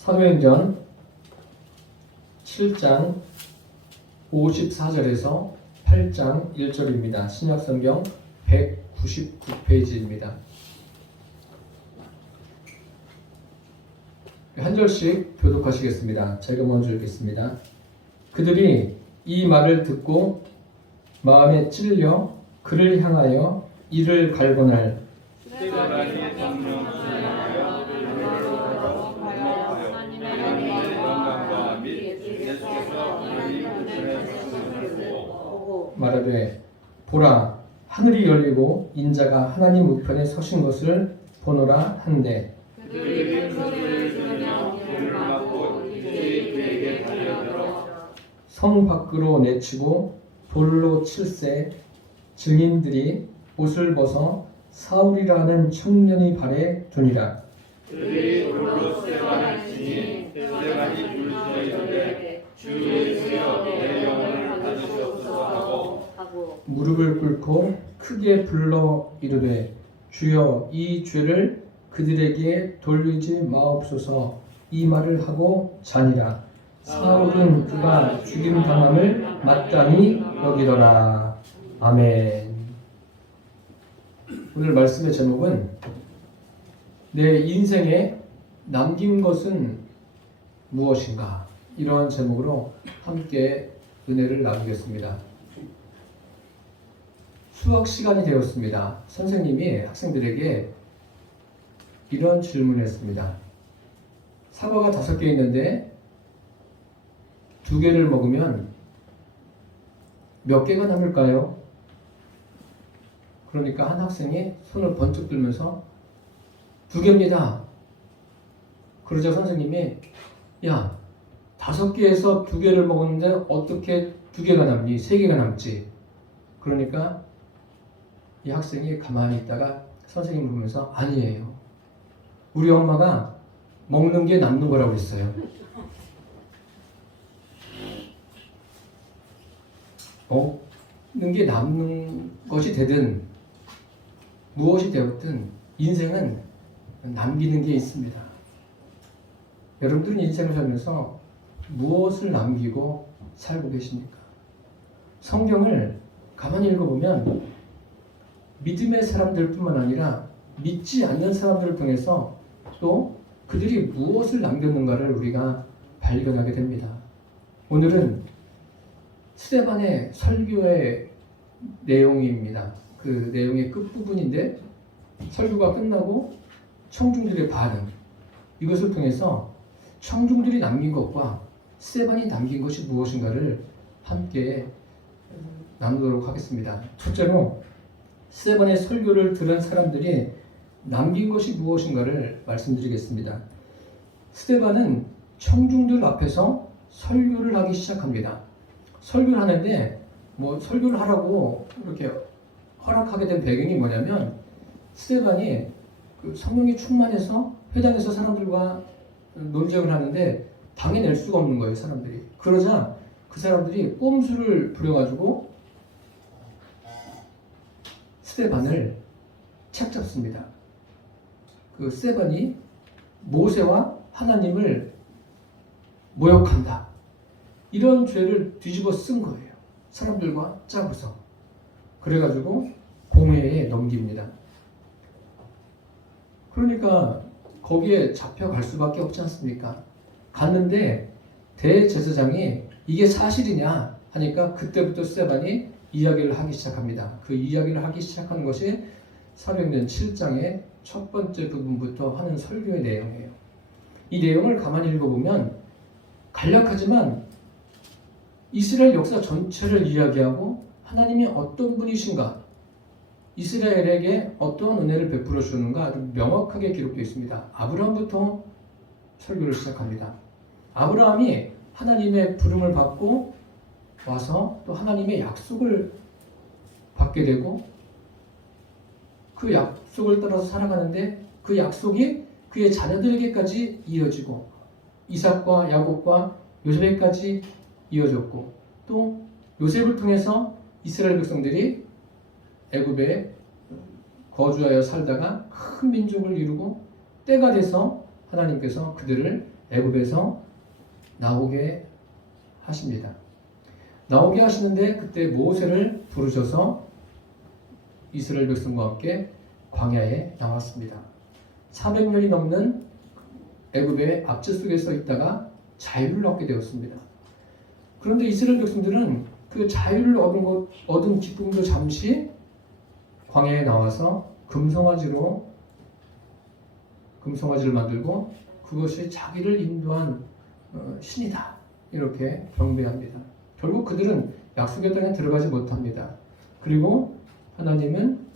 사도행전 7장 54절에서 8장 1절입니다. 신약성경 199페이지입니다. 한 절씩 교독하시겠습니다. 제가 먼저 읽겠습니다. 그들이 이 말을 듣고 마음에 찔려 그를 향하여 이를 갈고날 스데반이 성령하여 하나님의 영광과 및 예수께서 그의 우편에 서시고 말하되 보라 하늘이 열리고 인자가 하나님 우편에 서신 것을 보노라 한데 그들이 큰 소리를 지르며 기름을 맞고 일제히 그에게 달려들어 성 밖으로 내치고 돌로 칠세 증인들이 옷을 벗어 사울이라 하는 청년의 발에 두니라. 그들이 돌로 스데반을 치니 스데반이 줄서 이르되 주 예수여 내 영혼을 받으시옵소서 하고 무릎을 꿇고 크게 불러 이르되 주여 이 죄를 그들에게 돌리지 마옵소서. 이 말을 하고 자니라. 사울은 그가 죽임당함을 마땅히 여기더라. 아멘. 오늘 말씀의 제목은 내 인생에 남긴 것은 무엇인가? 이러한 제목으로 함께 은혜를 나누겠습니다. 수학 시간이 되었습니다. 선생님이 학생들에게 이런 질문을 했습니다. 사과가 5개 있는데 2개를 먹으면 몇 개가 남을까요? 그러니까 한 학생이 손을 번쩍 들면서 2개입니다. 그러자 선생님이 야 5개에서 2개를 먹었는데 어떻게 2개가 남니? 3개가 남지. 그러니까 이 학생이 가만히 있다가 선생님을 보면서 아니에요. 우리 엄마가 먹는 게 남는 거라고 했어요. 먹는 게 남는 것이 되든 무엇이 되었든 인생은 남기는 게 있습니다. 여러분들은 인생을 살면서 무엇을 남기고 살고 계십니까? 성경을 가만히 읽어보면 믿음의 사람들뿐만 아니라 믿지 않는 사람들을 통해서 또 그들이 무엇을 남겼는가를 우리가 발견하게 됩니다. 오늘은 스데반의 설교의 내용입니다. 그 내용의 끝부분인데 설교가 끝나고 청중들의 반응, 이것을 통해서 청중들이 남긴 것과 스데반이 남긴 것이 무엇인가를 함께 나누도록 하겠습니다. 첫째로 스데반의 설교를 들은 사람들이 남긴 것이 무엇인가를 말씀드리겠습니다. 스데반은 청중들 앞에서 설교를 하기 시작합니다. 설교를 하는데 설교를 하라고 이렇게 허락하게 된 배경이 뭐냐면 스데반이 그 성령이 충만해서 회당에서 사람들과 논쟁을 하는데 당해낼 수가 없는 거예요, 사람들이. 그러자 그 사람들이 꼼수를 부려가지고 스데반을 책잡습니다. 그 스데반이 모세와 하나님을 모욕한다. 이런 죄를 뒤집어 쓴 거예요. 사람들과 짜고서. 그래가지고 공회에 넘깁니다. 그러니까 거기에 잡혀갈 수밖에 없지 않습니까? 갔는데 대제사장이 이게 사실이냐 하니까 그때부터 스데반이 이야기를 하기 시작합니다. 그 이야기를 하기 시작하는 것이 사도행전 7장의 첫 번째 부분부터 하는 설교의 내용이에요. 이 내용을 가만히 읽어보면 간략하지만 이스라엘 역사 전체를 이야기하고 하나님이 어떤 분이신가, 이스라엘에게 어떤 은혜를 베풀어 주는가 아주 명확하게 기록되어 있습니다. 아브라함부터 설교를 시작합니다. 아브라함이 하나님의 부름을 받고 와서 또 하나님의 약속을 받게 되고 그 약속을 따라서 살아가는데 그 약속이 그의 자녀들에게까지 이어지고 이삭과 야곱과 요셉에까지 이어졌고 또 요셉을 통해서 이스라엘 백성들이 애굽에 거주하여 살다가 큰 민족을 이루고 때가 돼서 하나님께서 그들을 애굽에서 나오게 하십니다. 나오게 하시는데 그때 모세를 부르셔서 이스라엘 백성과 함께 광야에 나왔습니다. 400년이 넘는 애굽의 압제 속에서 있다가 자유를 얻게 되었습니다. 그런데 이스라엘 백성들은 그 자유를 얻은 기쁨도 잠시 광야에 나와서 금송아지를 만들고 그것이 자기를 인도한 신이다 이렇게 경배합니다. 결국 그들은 약속의 땅에 들어가지 못합니다. 그리고 하나님은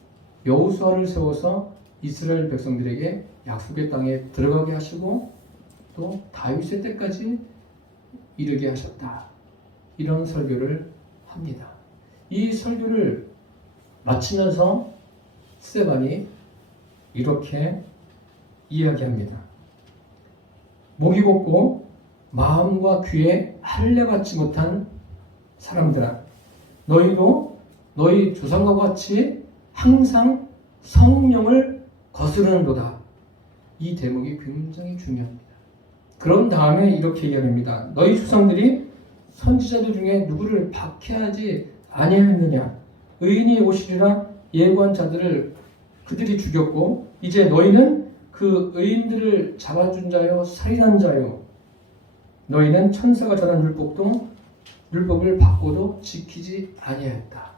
여호수아를 세워서 이스라엘 백성들에게 약속의 땅에 들어가게 하시고 또 다윗의 때까지 이르게 하셨다. 이런 설교를 합니다. 이 설교를 마치면서 스데반이 이렇게 이야기합니다. 목이 곧고 마음과 귀에 할례받지 못한 사람들아, 너희도 너희 조상과 같이 항상 성령을 거스르는도다. 이 대목이 굉장히 중요합니다. 그런 다음에 이렇게 이야기합니다. 너희 조상들이 선지자들 중에 누구를 박해하지 아니하였느냐? 의인이 오시리라 예고한 자들을 그들이 죽였고 이제 너희는 그 의인들을 잡아준 자요 살인한 자요 너희는 천사가 전한 율법을 받고도 지키지 아니하였다.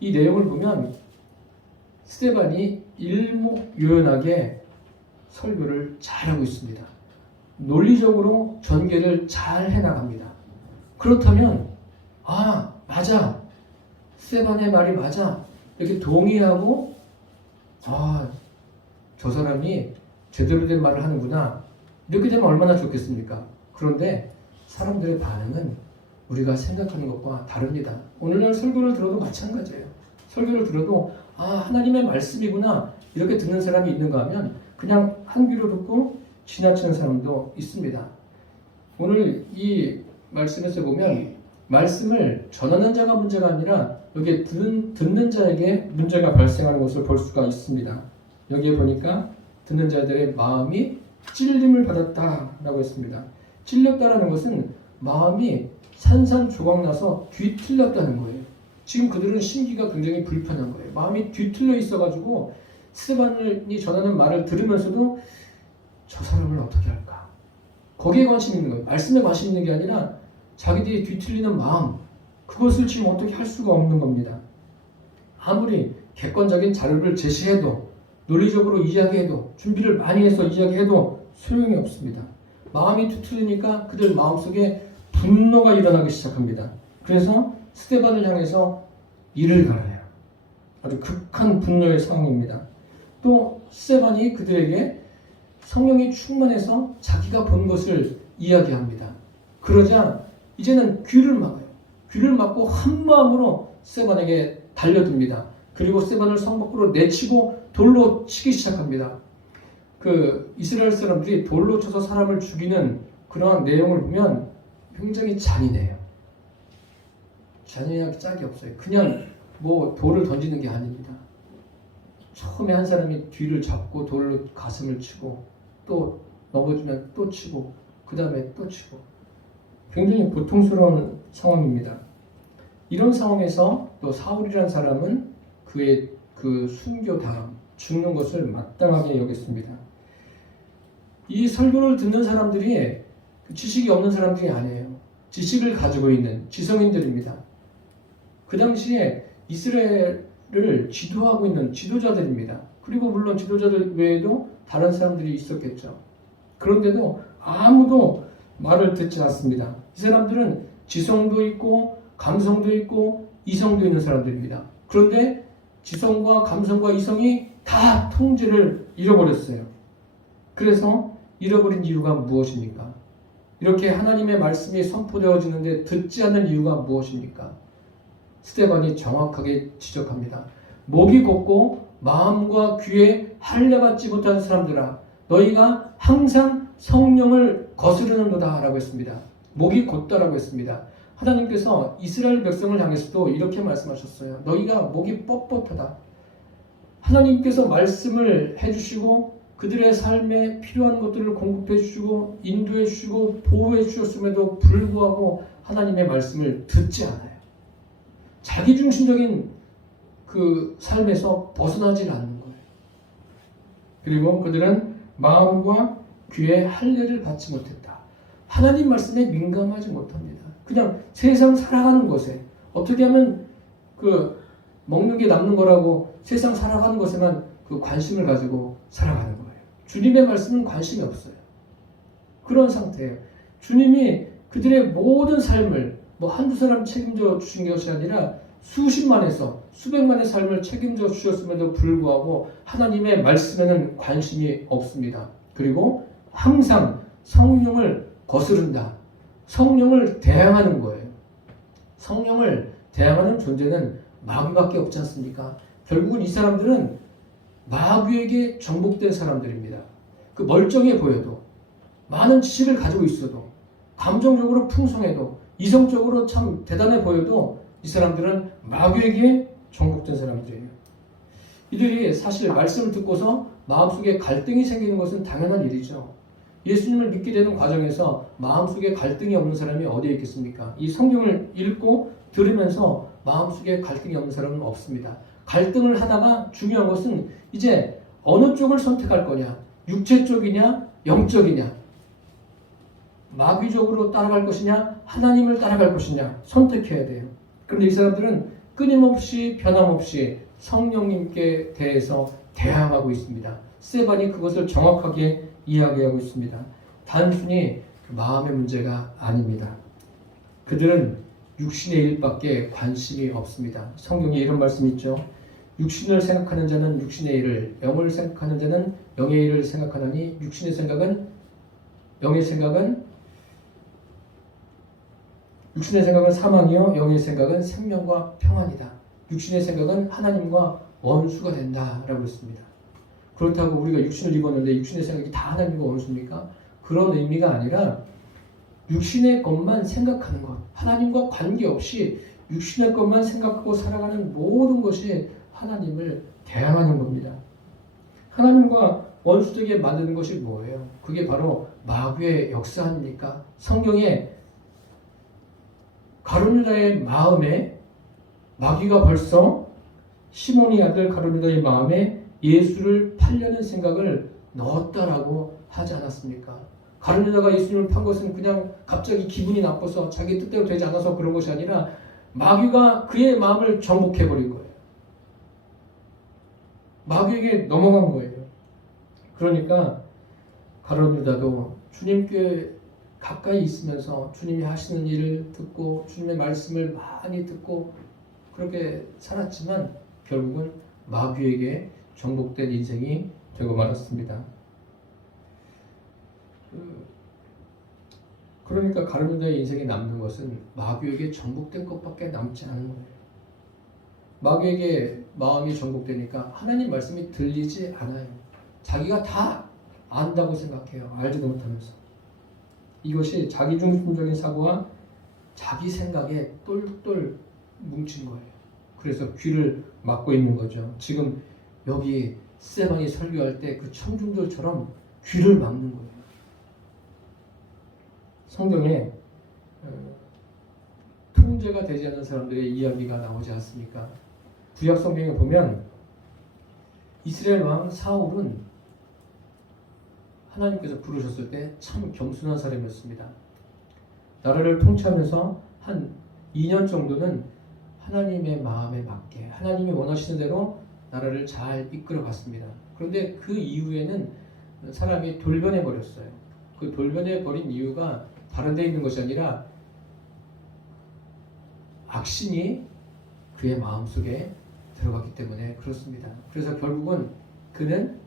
이 내용을 보면 스데반이 일목요연하게 설교를 잘하고 있습니다. 논리적으로 전개를 잘 해나갑니다. 그렇다면 맞아, 스데반의 말이 맞아 이렇게 동의하고 저 사람이 제대로 된 말을 하는구나 이렇게 되면 얼마나 좋겠습니까? 그런데 사람들의 반응은 우리가 생각하는 것과 다릅니다. 오늘날 설교를 들어도 마찬가지예요. 설교를 들어도 하나님의 말씀이구나 이렇게 듣는 사람이 있는가 하면 그냥 한 귀로 듣고 지나치는 사람도 있습니다. 오늘 이 말씀에서 보면 말씀을 전하는 자가 문제가 아니라 여기에 듣는 자에게 문제가 발생하는 것을 볼 수가 있습니다. 여기에 보니까 듣는 자들의 마음이 찔림을 받았다라고 했습니다. 찔렸다라는 것은 마음이 산산조각나서 뒤틀렸다는 거예요. 지금 그들은 심기가 굉장히 불편한 거예요. 마음이 뒤틀려 있어가지고 스데반이 전하는 말을 들으면서도 저 사람을 어떻게 할까? 거기에 관심 있는 거예요. 말씀에 관심 있는 게 아니라 자기들이 뒤틀리는 마음, 그것을 지금 어떻게 할 수가 없는 겁니다. 아무리 객관적인 자료를 제시해도 논리적으로 이야기해도 준비를 많이 해서 이야기해도 소용이 없습니다. 마음이 뒤틀리니까 그들 마음속에 분노가 일어나기 시작합니다. 그래서 스데반을 향해서 이를 갈아요. 아주 극한 분노의 상황입니다. 또 스데반이 그들에게 성령이 충만해서 자기가 본 것을 이야기합니다. 그러자 이제는 귀를 막아요. 귀를 막고 한 마음으로 스데반에게 달려듭니다. 그리고 스데반을 성 밖으로 내치고 돌로 치기 시작합니다. 그 이스라엘 사람들이 돌로 쳐서 사람을 죽이는 그러한 내용을 보면 굉장히 잔인해요. 잔인하게 짝이 없어요. 그냥 돌을 던지는 게 아닙니다. 처음에 한 사람이 뒤를 잡고 돌로 가슴을 치고 또 넘어지면 또 치고 그 다음에 또 치고 굉장히 고통스러운 상황입니다. 이런 상황에서 또 사울이라는 사람은 그의 그 순교당함, 죽는 것을 마땅하게 여겼습니다. 이 설교를 듣는 사람들이 지식이 없는 사람들이 아니에요. 지식을 가지고 있는 지성인들입니다. 그 당시에 이스라엘을 지도하고 있는 지도자들입니다. 그리고 물론 지도자들 외에도 다른 사람들이 있었겠죠. 그런데도 아무도 말을 듣지 않습니다. 이 사람들은 지성도 있고 감성도 있고 이성도 있는 사람들입니다. 그런데 지성과 감성과 이성이 다 통제를 잃어버렸어요. 그래서 잃어버린 이유가 무엇입니까? 이렇게 하나님의 말씀이 선포되어지는데 듣지 않는 이유가 무엇입니까? 스데반이 정확하게 지적합니다. 목이 곧고 마음과 귀에 할례받지 못한 사람들아, 너희가 항상 성령을 거스르는도다 라고 했습니다. 목이 곧다라고 했습니다. 하나님께서 이스라엘 백성을 향해서도 이렇게 말씀하셨어요. 너희가 목이 뻣뻣하다. 하나님께서 말씀을 해주시고 그들의 삶에 필요한 것들을 공급해 주시고 인도해 주시고 보호해 주셨음에도 불구하고 하나님의 말씀을 듣지 않아요. 자기중심적인 그 삶에서 벗어나질 않는 거예요. 그리고 그들은 마음과 귀에 할례를 받지 못했다. 하나님 말씀에 민감하지 못합니다. 그냥 세상 살아가는 것에 어떻게 하면 그 먹는 게 남는 거라고 세상 살아가는 것에만 그 관심을 가지고 살아가는 거예요. 주님의 말씀은 관심이 없어요. 그런 상태예요. 주님이 그들의 모든 삶을 뭐 한두 사람 책임져 주신 것이 아니라 수십만에서 수백만의 삶을 책임져 주셨음에도 불구하고 하나님의 말씀에는 관심이 없습니다. 그리고 항상 성령을 거스른다. 성령을 대항하는 거예요. 성령을 대항하는 존재는 마귀밖에 없지 않습니까? 결국은 이 사람들은 마귀에게 정복된 사람들입니다. 그 멀쩡해 보여도 많은 지식을 가지고 있어도 감정적으로 풍성해도 이성적으로 참 대단해 보여도 이 사람들은 마귀에게 정복된 사람들이에요. 이들이 사실 말씀을 듣고서 마음속에 갈등이 생기는 것은 당연한 일이죠. 예수님을 믿게 되는 과정에서 마음속에 갈등이 없는 사람이 어디에 있겠습니까? 이 성경을 읽고 들으면서 마음속에 갈등이 없는 사람은 없습니다. 갈등을 하다가 중요한 것은 이제 어느 쪽을 선택할 거냐, 육체 쪽이냐, 영적이냐, 마귀적으로 따라갈 것이냐, 하나님을 따라갈 것이냐 선택해야 돼요. 그런데 이 사람들은 끊임없이 변함없이 성령님께 대해서 대항하고 있습니다. 스데반이 그것을 정확하게 이야기하고 있습니다. 단순히 마음의 문제가 아닙니다. 그들은 육신의 일밖에 관심이 없습니다. 성경에 이런 말씀이 있죠. 육신을 생각하는 자는 육신의 일을, 영을 생각하는 자는 영의 일을 생각하나니 육신의 생각은 사망이요 영의 생각은 생명과 평안이다. 육신의 생각은 하나님과 원수가 된다라고 했습니다. 그렇다고 우리가 육신을 입었는데 육신의 생각이 다 하나님과 원수입니까? 그런 의미가 아니라 육신의 것만 생각하는 것, 하나님과 관계없이 육신의 것만 생각하고 살아가는 모든 것이 하나님을 대항하는 겁니다. 하나님과 원수되게 만드는 것이 뭐예요? 그게 바로 마귀의 역사 아닙니까? 성경에 가룟유다의 마음에 마귀가 벌써 시몬의 아들 가룟유다의 마음에 예수를 팔려는 생각을 넣었다라고 하지 않았습니까? 가룟유다가 예수님을 판 것은 그냥 갑자기 기분이 나빠서 자기 뜻대로 되지 않아서 그런 것이 아니라 마귀가 그의 마음을 정복해버린 거예요. 마귀에게 넘어간 거예요. 그러니까 가룟유다도 주님께 가까이 있으면서 주님이 하시는 일을 듣고 주님의 말씀을 많이 듣고 그렇게 살았지만 결국은 마귀에게 정복된 인생이 되고 말았습니다. 그러니까 가룟유다의 인생에 남는 것은 마귀에게 정복된 것밖에 남지 않은 거예요. 마귀에게 마음이 정복되니까 하나님 말씀이 들리지 않아요. 자기가 다 안다고 생각해요. 알지도 못하면서. 이것이 자기중심적인 사고와 자기 생각에 똘똘 뭉친 거예요. 그래서 귀를 막고 있는 거죠. 지금 여기 스데반이 설교할 때 그 청중들처럼 귀를 막는 거예요. 성경에 통제가 되지 않는 사람들의 이야기가 나오지 않습니까? 구약 성경에 보면 이스라엘 왕 사울은 하나님께서 부르셨을 때 참 겸손한 사람이었습니다. 나라를 통치하면서 한 2년 정도는 하나님의 마음에 맞게 하나님이 원하시는 대로 나라를 잘 이끌어 갔습니다. 그런데 그 이후에는 사람이 돌변해 버렸어요. 그 돌변해 버린 이유가 다른 데 있는 것이 아니라 악신이 그의 마음속에 들어갔기 때문에 그렇습니다. 그래서 결국은 그는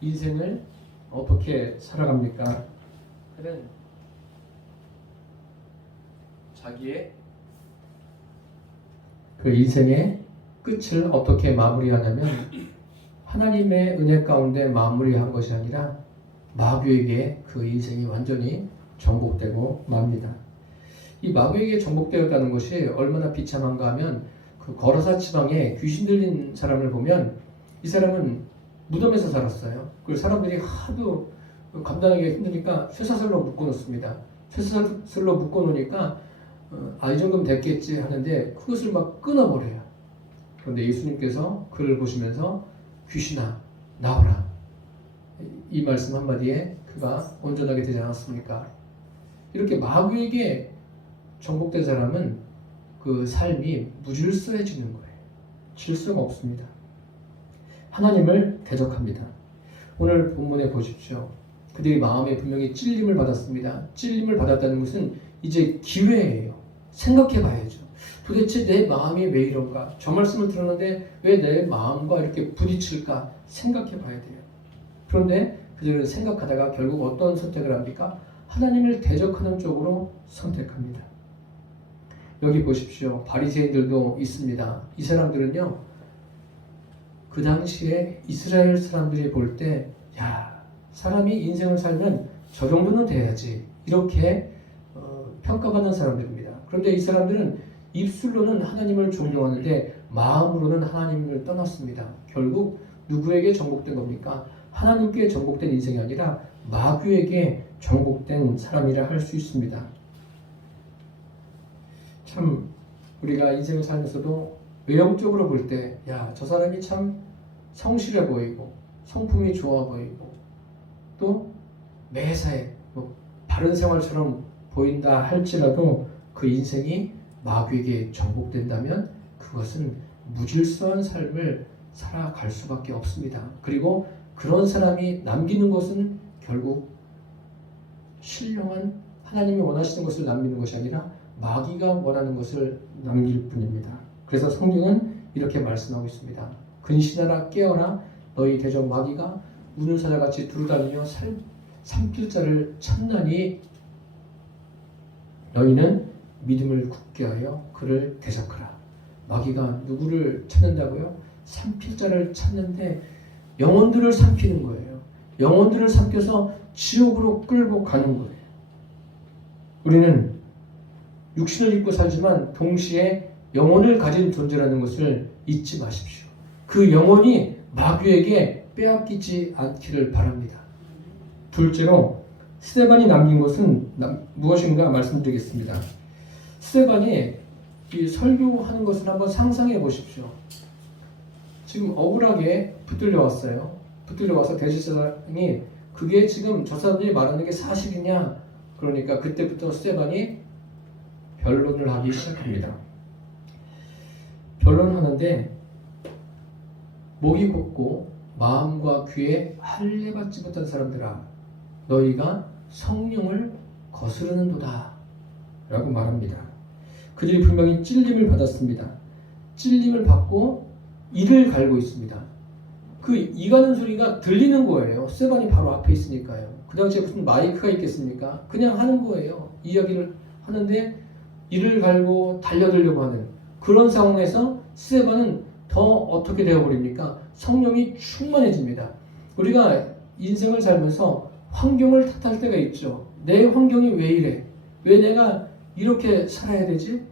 인생을 어떻게 살아갑니까? 그는 자기의 그 인생의 끝을 어떻게 마무리하냐면 하나님의 은혜 가운데 마무리한 것이 아니라 마귀에게 그 인생이 완전히 정복되고 맙니다. 이 마귀에게 정복되었다는 것이 얼마나 비참한가 하면 그 거라사 지방에 귀신 들린 사람을 보면 이 사람은 무덤에서 살았어요. 그리고 사람들이 하도 감당하기 힘드니까 쇠사슬로 묶어놓습니다. 쇠사슬로 묶어놓으니까 이 정도면 됐겠지 하는데 그것을 막 끊어버려요. 그런데 예수님께서 그를 보시면서 귀신아 나오라, 이 말씀 한마디에 그가 온전하게 되지 않았습니까? 이렇게 마귀에게 정복된 사람은 그 삶이 무질서해지는 거예요. 질서가 없습니다. 하나님을 대적합니다. 오늘 본문에 보십시오. 그들이 마음에 분명히 찔림을 받았습니다. 찔림을 받았다는 것은 이제 기회예요. 생각해 봐야죠. 도대체 내 마음이 왜 이런가? 저 말씀을 들었는데 왜 내 마음과 이렇게 부딪힐까? 생각해 봐야 돼요. 그런데 그들은 생각하다가 결국 어떤 선택을 합니까? 하나님을 대적하는 쪽으로 선택합니다. 여기 보십시오. 바리새인들도 있습니다. 이 사람들은요, 그 당시에 이스라엘 사람들이 볼 때, 야, 사람이 인생을 살면 저 정도는 돼야지, 이렇게 평가받는 사람들입니다. 그런데 이 사람들은 입술로는 하나님을 존경하는데 마음으로는 하나님을 떠났습니다. 결국 누구에게 정복된 겁니까? 하나님께 정복된 인생이 아니라 마귀에게 정복된 사람이라 할 수 있습니다. 참 우리가 인생을 살면서도 외형적으로 볼 때, 야, 저 사람이 참 성실해 보이고 성품이 좋아 보이고 또 매사에 바른 생활처럼 보인다 할지라도 그 인생이 마귀에게 정복된다면 그것은 무질서한 삶을 살아갈 수밖에 없습니다. 그리고 그런 사람이 남기는 것은 결국 신령한 하나님이 원하시는 것을 남기는 것이 아니라 마귀가 원하는 것을 남길 뿐입니다. 그래서 성경은 이렇게 말씀하고 있습니다. 근신하라 깨어라, 너희 대적 마귀가 우는 사자같이 두루다니며 삼킬 자를 찾나니 너희는 믿음을 굳게 하여 그를 대적하라. 마귀가 누구를 찾는다고요? 삼킬 자를 찾는데 영혼들을 삼키는 거예요. 영혼들을 삼켜서 지옥으로 끌고 가는 거예요. 우리는 육신을 입고 살지만 동시에 영혼을 가진 존재라는 것을 잊지 마십시오. 그 영혼이 마귀에게 빼앗기지 않기를 바랍니다. 둘째로 스데반이 남긴 것은 무엇인가 말씀드리겠습니다. 스데반이 이 설교하는 것을 한번 상상해 보십시오. 지금 억울하게 붙들려 왔어요. 붙들려 와서 대제사장이 그게 지금 저 사람들이 말하는 게 사실이냐? 그러니까 그때부터 스데반이 변론을 하기 시작합니다. 변론하는데 목이 곧고 마음과 귀에 할례 받지 못한 사람들아, 너희가 성령을 거스르는도다 라고 말합니다. 그들이 분명히 찔림을 받았습니다. 찔림을 받고 이를 갈고 있습니다. 그 이 가는 소리가 들리는 거예요. 스데반이 바로 앞에 있으니까요. 그 당시에 무슨 마이크가 있겠습니까? 그냥 하는 거예요. 이야기를 하는데 이를 갈고 달려들려고 하는 그런 상황에서 스데반은 더 어떻게 되어버립니까? 성령이 충만해집니다. 우리가 인생을 살면서 환경을 탓할 때가 있죠. 내 환경이 왜 이래? 왜 내가 이렇게 살아야 되지?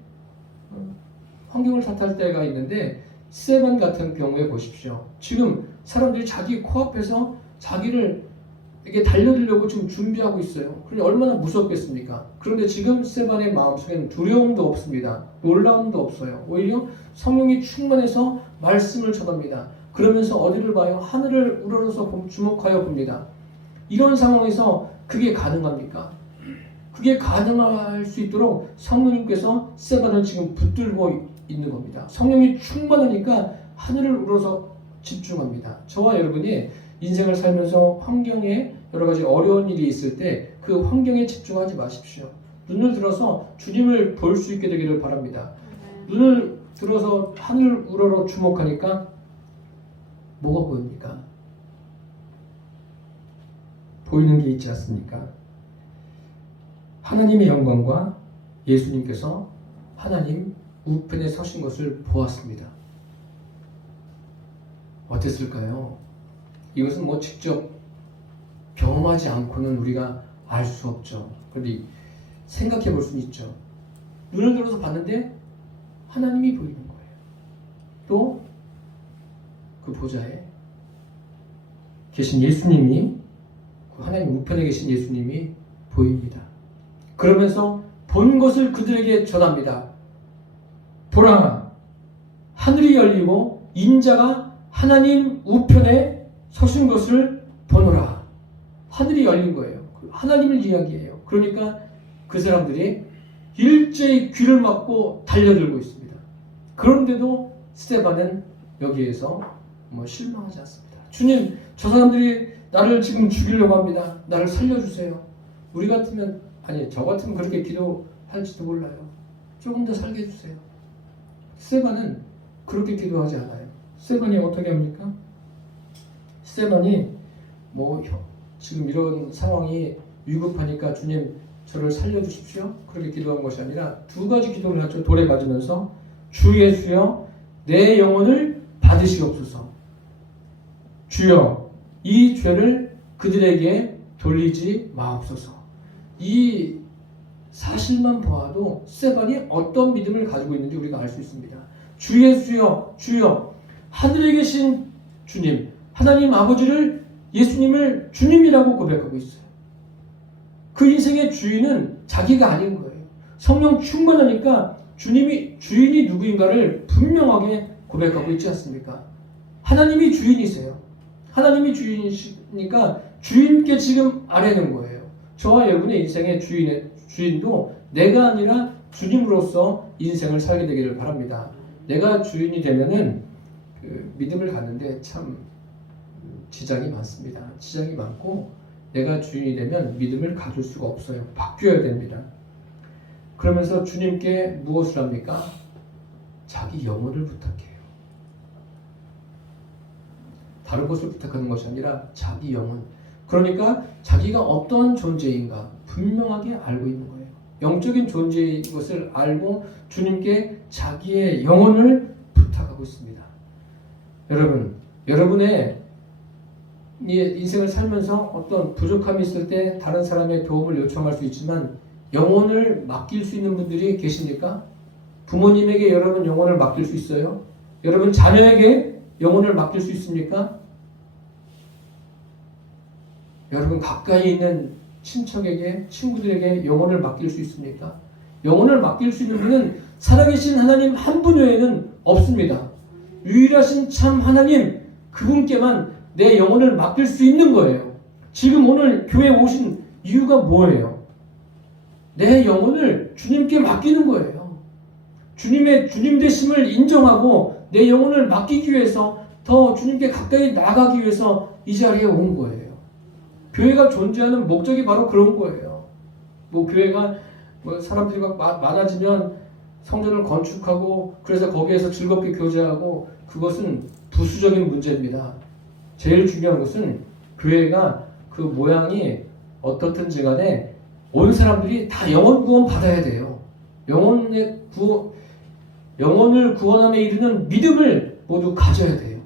환경을 탓할 때가 있는데 스데반 같은 경우에 보십시오. 지금 사람들이 자기 코앞에서 자기를 이렇게 달려들려고 지금 준비하고 있어요. 그러니 얼마나 무섭겠습니까? 그런데 지금 스데반의 마음속에는 두려움도 없습니다. 놀라움도 없어요. 오히려 성령이 충만해서 말씀을 전합니다. 그러면서 어디를 봐요? 하늘을 우러러서 주목하여 봅니다. 이런 상황에서 그게 가능합니까? 그게 가능할 수 있도록 성령님께서 스데반을 지금 붙들고 있는 겁니다. 성령이 충만하니까 하늘을 우러러서 집중합니다. 저와 여러분이 인생을 살면서 환경에 여러 가지 어려운 일이 있을 때 그 환경에 집중하지 마십시오. 눈을 들어서 주님을 볼 수 있게 되기를 바랍니다. 눈을 들어서 하늘 우러러 주목하니까 뭐가 보입니까? 보이는 게 있지 않습니까? 하나님의 영광과 예수님께서 하나님 우편에 서신 것을 보았습니다. 어땠을까요? 이것은 뭐 직접 경험하지 않고는 우리가 알 수 없죠. 그런데 생각해 볼 수는 있죠. 눈을 들어서 봤는데 하나님이 보이는 거예요. 또 그 보좌에 계신 예수님이, 하나님 우편에 계신 예수님이 보입니다. 그러면서 본 것을 그들에게 전합니다. 보라, 하늘이 열리고 인자가 하나님 우편에 서신 것을 보노라. 하늘이 열린 거예요. 하나님을 이야기해요. 그러니까 그 사람들이 일제히 귀를 막고 달려들고 있습니다. 그런데도 스데반은 여기에서 실망하지 않습니다. 주님, 저 사람들이 나를 지금 죽이려고 합니다. 나를 살려주세요. 우리 같으면, 아니 저 같으면 그렇게 기도할지도 몰라요. 조금 더 살게 해주세요. 스데반은 그렇게 기도하지 않아요. 스데반이 어떻게 합니까? 스데반이 지금 이런 상황이 위급하니까 주님 저를 살려주십시오. 그렇게 기도한 것이 아니라 두 가지 기도를 하죠. 돌에 맞으면서 주 예수여 내 영혼을 받으시옵소서. 주여 이 죄를 그들에게 돌리지 마옵소서. 이 사실만 보아도 스데반이 어떤 믿음을 가지고 있는지 우리가 알 수 있습니다. 주 예수여 주여 하늘에 계신 주님 하나님 아버지를 예수님을 주님이라고 고백하고 있어요. 그 인생의 주인은 자기가 아닌 거예요. 성령 충만하니까 주인이 누구인가를 분명하게 고백하고 있지 않습니까? 하나님이 주인이세요. 하나님이 주인이시니까 주인께 지금 아뢰는 거예요. 저와 여러분의 인생의 주인도 내가 아니라 주님으로서 인생을 살게 되기를 바랍니다. 내가 주인이 되면은 믿음을 갖는데 참 지장이 많습니다. 지장이 많고 내가 주인이 되면 믿음을 가질 수가 없어요. 바뀌어야 됩니다. 그러면서 주님께 무엇을 합니까? 자기 영혼을 부탁해요. 다른 것을 부탁하는 것이 아니라 자기 영혼. 그러니까 자기가 어떠한 존재인가 분명하게 알고 있는 거예요. 영적인 존재인 것을 알고 주님께 자기의 영혼을 부탁하고 있습니다. 여러분, 여러분의 인생을 살면서 어떤 부족함이 있을 때 다른 사람의 도움을 요청할 수 있지만 영혼을 맡길 수 있는 분들이 계십니까? 부모님에게 여러분 영혼을 맡길 수 있어요? 여러분 자녀에게 영혼을 맡길 수 있습니까? 여러분 가까이 있는 친척에게, 친구들에게 영혼을 맡길 수 있습니까? 영혼을 맡길 수 있는 분은 살아계신 하나님 한 분 외에는 없습니다. 유일하신 참 하나님 그분께만 내 영혼을 맡길 수 있는 거예요. 지금 오늘 교회에 오신 이유가 뭐예요? 내 영혼을 주님께 맡기는 거예요. 주님의 주님 되심을 인정하고 내 영혼을 맡기기 위해서 더 주님께 가까이 나가기 위해서 이 자리에 온 거예요. 교회가 존재하는 목적이 바로 그런 거예요. 교회가 사람들이 많아지면 성전을 건축하고 그래서 거기에서 즐겁게 교제하고 그것은 부수적인 문제입니다. 제일 중요한 것은 교회가 그 모양이 어떻든지 간에 온 사람들이 다 영혼 구원 받아야 돼요. 영혼을 구원함에 이르는 믿음을 모두 가져야 돼요.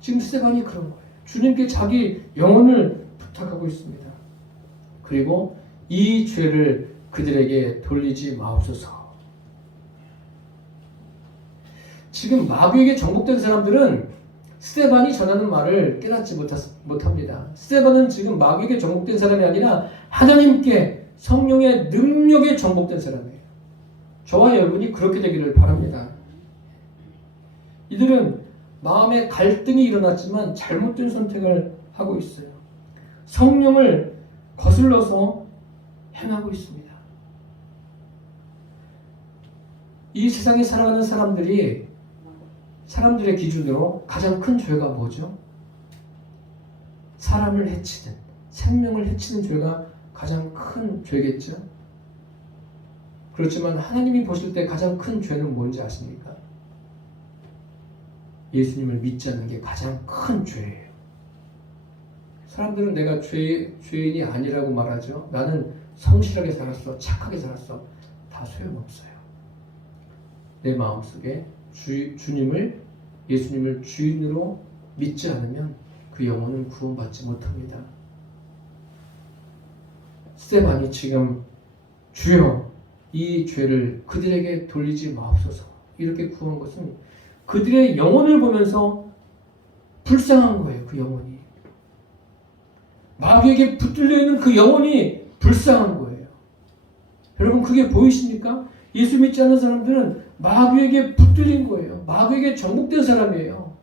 지금 스데반이 그런 거예요. 주님께 자기 영혼을 부탁하고 있습니다. 그리고 이 죄를 그들에게 돌리지 마옵소서. 지금 마귀에게 정복된 사람들은 스데반이 전하는 말을 깨닫지 못합니다. 스데반은 지금 마귀에게 정복된 사람이 아니라 하나님께 성령의 능력에 정복된 사람이에요. 저와 여러분이 그렇게 되기를 바랍니다. 이들은 마음에 갈등이 일어났지만 잘못된 선택을 하고 있어요. 성령을 거슬러서 행하고 있습니다. 이 세상에 살아가는 사람들의 기준으로 가장 큰 죄가 뭐죠? 사람을 해치는, 생명을 해치는 죄가 가장 큰 죄겠죠? 그렇지만 하나님이 보실 때 가장 큰 죄는 뭔지 아십니까? 예수님을 믿지 않는 게 가장 큰 죄예요. 사람들은 내가 죄인이 아니라고 말하죠. 나는 성실하게 살았어, 착하게 살았어. 다 소용없어요. 내 마음속에 예수님을 주인으로 믿지 않으면 그 영혼은 구원받지 못합니다. 스데반이 지금 주여 이 죄를 그들에게 돌리지 마옵소서 이렇게 구한 것은 그들의 영혼을 보면서 불쌍한 거예요. 그 영혼이. 마귀에게 붙들려 있는 그 영혼이 불쌍한 거예요. 여러분 그게 보이십니까? 예수 믿지 않는 사람들은 마귀에게 붙들린 거예요. 마귀에게 정복된 사람이에요.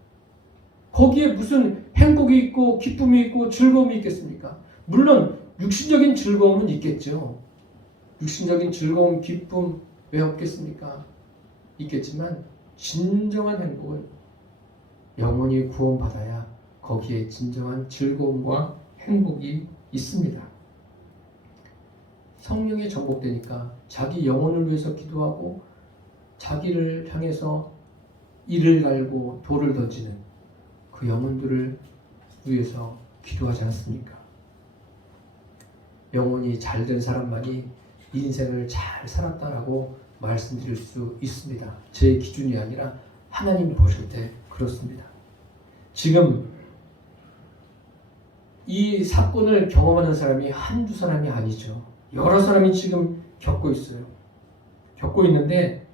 거기에 무슨 행복이 있고 기쁨이 있고 즐거움이 있겠습니까? 물론 육신적인 즐거움은 있겠죠. 육신적인 즐거움, 기쁨 왜 없겠습니까? 있겠지만 진정한 행복은 영혼이 구원받아야 거기에 진정한 즐거움과 행복이 있습니다. 성령에 정복되니까 자기 영혼을 위해서 기도하고 자기를 향해서 이를 갈고 돌을 던지는 그 영혼들을 위해서 기도하지 않습니까? 영혼이 잘된 사람만이 인생을 잘 살았다라고 말씀드릴 수 있습니다. 제 기준이 아니라 하나님이 보실 때 그렇습니다. 지금 이 사건을 경험하는 사람이 한두 사람이 아니죠. 여러 사람이 지금 겪고 있어요. 겪고 있는데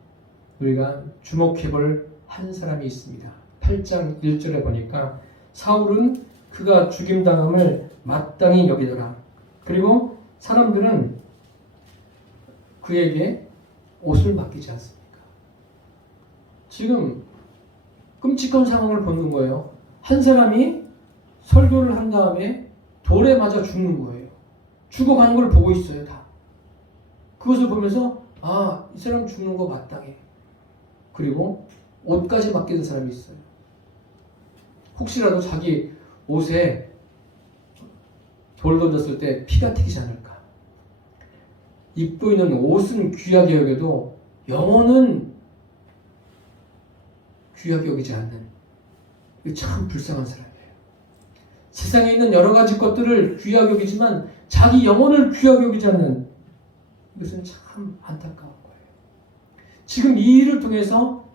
우리가 주목해볼 한 사람이 있습니다. 8장 1절에 보니까 사울은 그가 죽임당함을 마땅히 여기더라. 그리고 사람들은 그에게 옷을 맡기지 않습니까? 지금 끔찍한 상황을 보는 거예요. 한 사람이 설교를 한 다음에 돌에 맞아 죽는 거예요. 죽어가는 걸 보고 있어요, 다. 그것을 보면서 아, 이 사람 죽는 거 마땅해. 그리고 옷까지 맡기는 사람이 있어요. 혹시라도 자기 옷에 돌 던졌을 때 피가 튀기지 않을까. 입고 있는 옷은 귀하게 여겨도 영혼은 귀하게 여기지 않는 참 불쌍한 사람이에요. 세상에 있는 여러 가지 것들을 귀하게 여기지만 자기 영혼을 귀하게 여기지 않는 이것은 참 안타까운 거예요. 지금 이 일을 통해서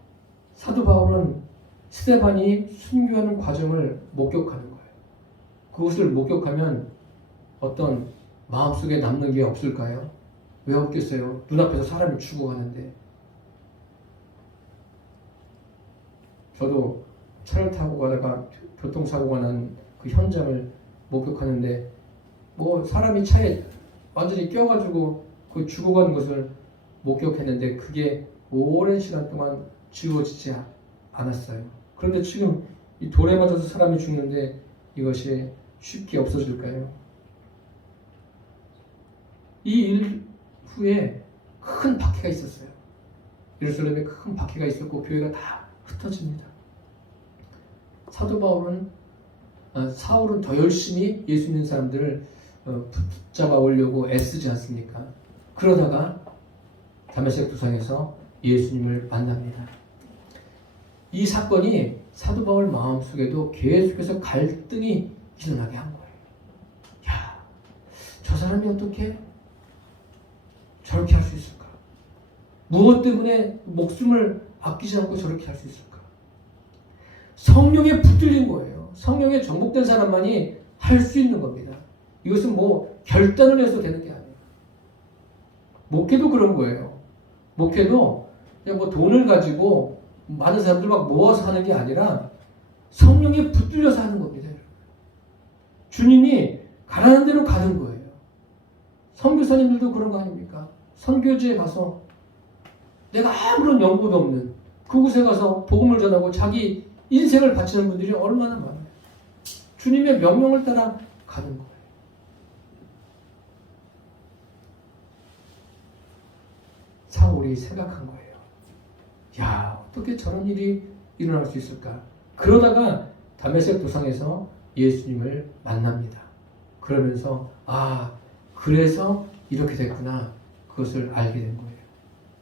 사도 바울은 스데반이 순교하는 과정을 목격하는 거예요. 그것을 목격하면 어떤 마음속에 남는 게 없을까요? 왜 없겠어요? 눈앞에서 사람이 죽어가는데. 저도 차를 타고 가다가 교통사고가 난 그 현장을 목격하는데 뭐 사람이 차에 완전히 껴가지고 그 죽어가는 것을 목격했는데 그게 오랜 시간 동안 지워지지 않았어요. 그런데 지금 이 돌에 맞아서 사람이 죽는데 이것이 쉽게 없어질까요? 이 일 후에 큰 박해가 있었어요. 예루살렘에 큰 박해가 있었고 교회가 다 흩어집니다. 사울은 더 열심히 예수 믿는 사람들을 붙잡아 오려고 애쓰지 않습니까? 그러다가 다메섹 도상에서 예수님을 만납니다. 이 사건이 사도 바울 마음속에도 계속해서 갈등이 일어나게 한 거예요. 야, 저 사람이 어떻게 저렇게 할 수 있을까? 무엇 때문에 목숨을 아끼지 않고 저렇게 할 수 있을까? 성령에 붙들린 거예요. 성령에 정복된 사람만이 할 수 있는 겁니다. 이것은 뭐 결단을 해서 되는 게 아니에요. 목회도 그런 거예요. 목회도 그냥 뭐 돈을 가지고 많은 사람들 막 모아서 하는 게 아니라 성령에 붙들려서 하는 겁니다. 주님이 가라는 대로 가는 거예요. 선교사님들도 그런 거 아닙니까? 선교지에 가서 내가 아무런 연고도 없는 그곳에 가서 복음을 전하고 자기 인생을 바치는 분들이 얼마나 많아요. 주님의 명령을 따라 가는 거예요. 사울이 생각한 거예요. 야, 어떻게 저런 일이 일어날 수 있을까? 그러다가 다메섹 도상에서 예수님을 만납니다. 그러면서 아, 그래서 이렇게 됐구나. 그것을 알게 된 거예요.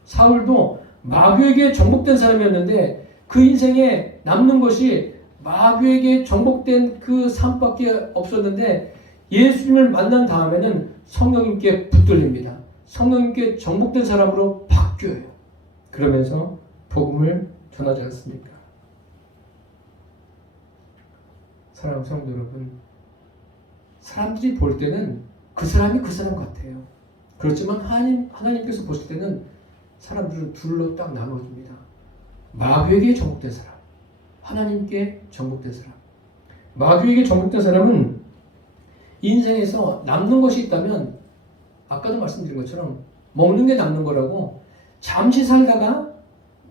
사울도 마귀에게 정복된 사람이었는데 그 인생에 남는 것이 마귀에게 정복된 그 삶밖에 없었는데 예수님을 만난 다음에는 성령님께 붙들립니다. 성령님께 정복된 사람으로 바뀌어요. 그러면서 복음을 전하지 않습니까? 사랑하는 성도 여러분, 사람들이 볼 때는 그 사람이 그 사람 같아요. 그렇지만 하나님께서 보실 때는 사람들을 둘로 딱 나눠줍니다. 마귀에게 정복된 사람, 하나님께 정복된 사람. 마귀에게 정복된 사람은 인생에서 남는 것이 있다면 아까도 말씀드린 것처럼 먹는 게 남는 거라고 잠시 살다가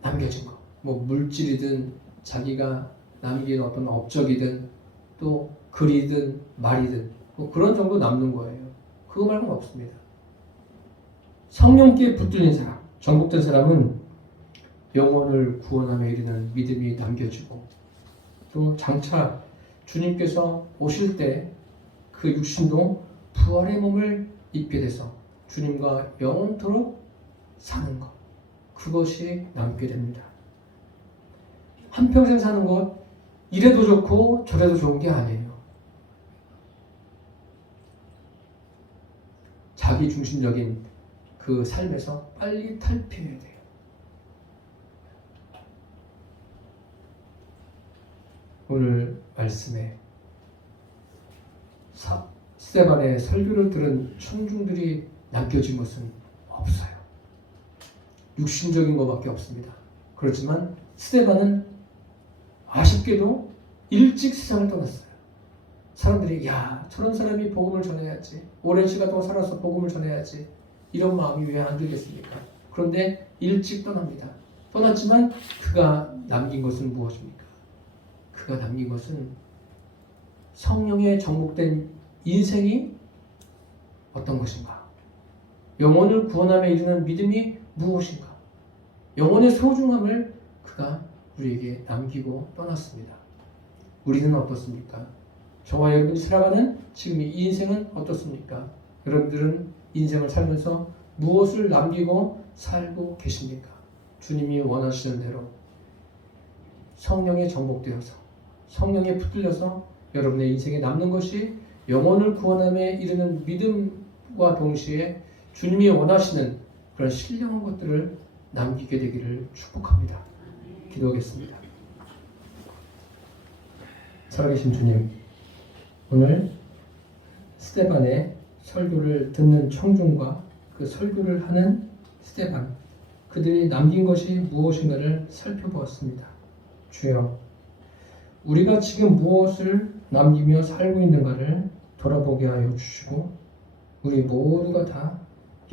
남겨진 거. 뭐 물질이든 자기가 남긴 어떤 업적이든 또 글이든 말이든 뭐 그런 정도 남는 거예요. 그거 말고는 없습니다. 성령께 붙들린 사람, 정복된 사람은 영혼을 구원함에 이르는 믿음이 남겨지고 또 장차 주님께서 오실 때 그 육신도 부활의 몸을 입게 돼서 주님과 영원토록 사는 것, 그것이 남게 됩니다. 한평생 사는 것, 이래도 좋고 저래도 좋은 게 아니에요. 자기 중심적인 그 삶에서 빨리 탈피해야 돼요. 오늘 말씀에 스데반의 설교를 들은 청중들이 남겨진 것은 없어요. 육신적인 것밖에 없습니다. 그렇지만 스데반은 아쉽게도 일찍 세상을 떠났어요. 사람들이 야, 저런 사람이 복음을 전해야지, 오랜 시간 동안 살아서 복음을 전해야지, 이런 마음이 왜 안 들겠습니까? 그런데 일찍 떠납니다. 떠났지만 그가 남긴 것은 무엇입니까? 그가 남긴 것은 성령에 정복된 인생이 어떤 것인가? 영혼을 구원함에 이르는 믿음이 무엇인가? 영혼의 소중함을 그가 우리에게 남기고 떠났습니다. 우리는 어떻습니까? 저와 여러분이 살아가는 지금 이 인생은 어떻습니까? 여러분들은 인생을 살면서 무엇을 남기고 살고 계십니까? 주님이 원하시는 대로 성령에 정복되어서 성령에 붙들려서 여러분의 인생에 남는 것이 영혼을 구원함에 이르는 믿음과 동시에 주님이 원하시는 그런 신령한 것들을 남기게 되기를 축복합니다. 기도하겠습니다. 살아계신 주님, 오늘 스데반의 설교를 듣는 청중과 그 설교를 하는 스데반, 그들이 남긴 것이 무엇인가를 살펴보았습니다. 주여, 우리가 지금 무엇을 남기며 살고 있는가를 돌아보게 하여 주시고 우리 모두가 다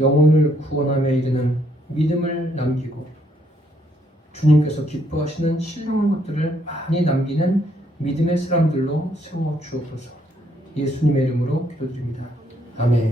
영혼을 구원함에 이르는 믿음을 남기고 주님께서 기뻐하시는 신령한 것들을 많이 남기는 믿음의 사람들로 세워 주옵소서. 예수님의 이름으로 기도드립니다. 아멘.